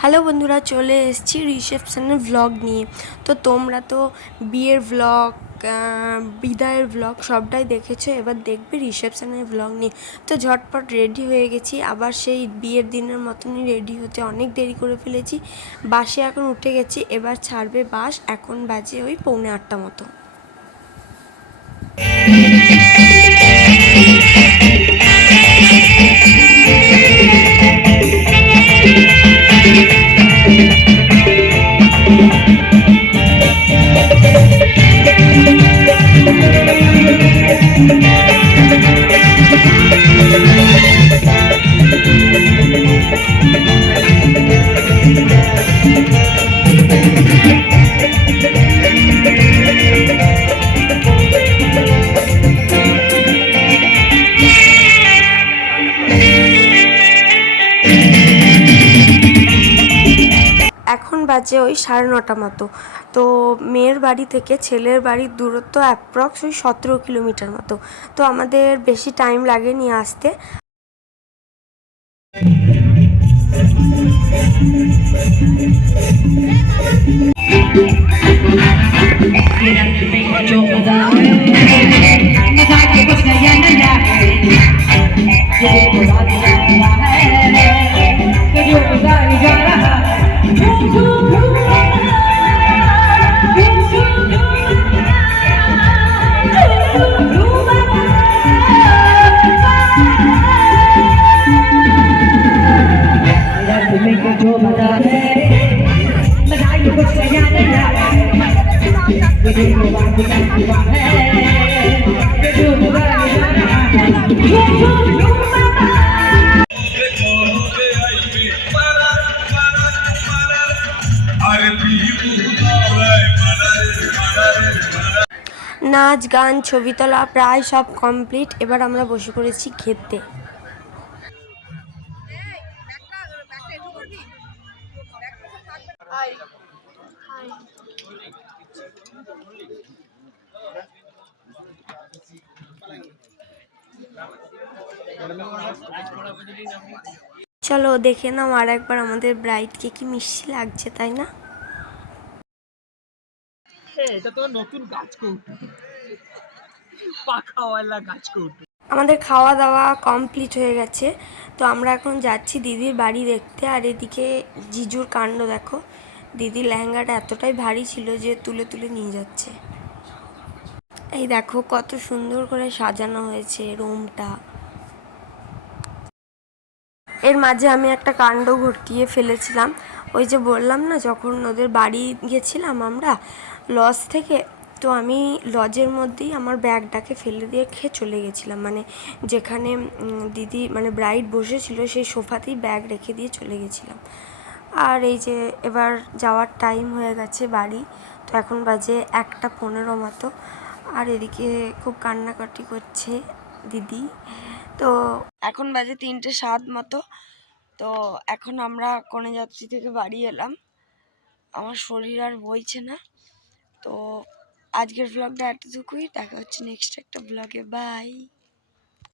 Hello বন্ধুরা, চলে এসেছি রিসেপশনের ভ্লগ নিয়ে। তো তোমরা তো বিয়ের ভ্লগ বিদায়ের ভ্লগ সবটাই দেখেছ, এবার দেখবে রিসেপশনের ভ্লগ নিয়ে। তো ঝটপট রেডি হয়ে গেছি, আবার সেই বিয়ের দিনের মতনই রেডি হতে অনেক দেরি করে ফেলেছি। বাসে এখন উঠে গেছি, এবার ছাড়বে বাস, এখন বাজে ওই পৌনে আটটা মতো। এখন বাজে ওই সাড়ে নটা মতো। তো মেয়ের বাড়ি থেকে ছেলের বাড়ির দূরত্ব অ্যাপ্রক্স ওই সতেরো কিলোমিটার মতো। তো আমাদের বেশি টাইম লাগে নিয়ে আসতে। আরে বিহু নাচ গান ছবি তোলা প্রায় সব কমপ্লিট এবার আমরা বসে পড়েছি খেতে। চলো দেখে নাও আর একবার আমাদের ব্রাইডকে কি মিষ্টি লাগছে তাই না? এটা তো নতুন গাছ কৌটো। পাখাওয়ালা গাছ কৌটো। আমাদের খাওয়া দাওয়া কমপ্লিট হয়ে গেছে। তো আমরা এখন যাচ্ছি দিদির বাড়ি দেখতে আর এদিকে জিজুর কাণ্ড দেখো। দিদির লেহেঙ্গাটা এতটাই ভারী ছিল যে তুলে তুলে নিয়ে যাচ্ছে। এই দেখো কত সুন্দর করে সাজানো হয়েছে রুমটা। এর মাঝে আমি একটা কাণ্ড ঘটিয়ে ফেলেছিলাম। ওই যে বললাম না, যখন ওদের বাড়ি গেছিলাম আমরা লজ থেকে, তো আমি লজের মধ্যেই আমার ব্যাগটাকে ফেলে দিয়ে খেয়ে চলে গেছিলাম। মানে যেখানে দিদি মানে ব্রাইড বসেছিল, সেই সোফাতেই ব্যাগ রেখে দিয়ে চলে গেছিলাম। আর এই যে এবার যাওয়ার টাইম হয়ে গেছে বাড়ি, তো এখন বাজে একটা পনেরো মতো। আর এদিকে খুব কান্নাকাটি করছে দিদি। তো এখন বাজে তিনটে সাত মতো। তো এখন আমরা কনে যাত্রী থেকে বাড়ি এলাম। আমার শরীর আর বইছে না। তো আজকের ব্লগটা এতটুকুই। দেখা হচ্ছে নেক্সট একটা ব্লগে বাই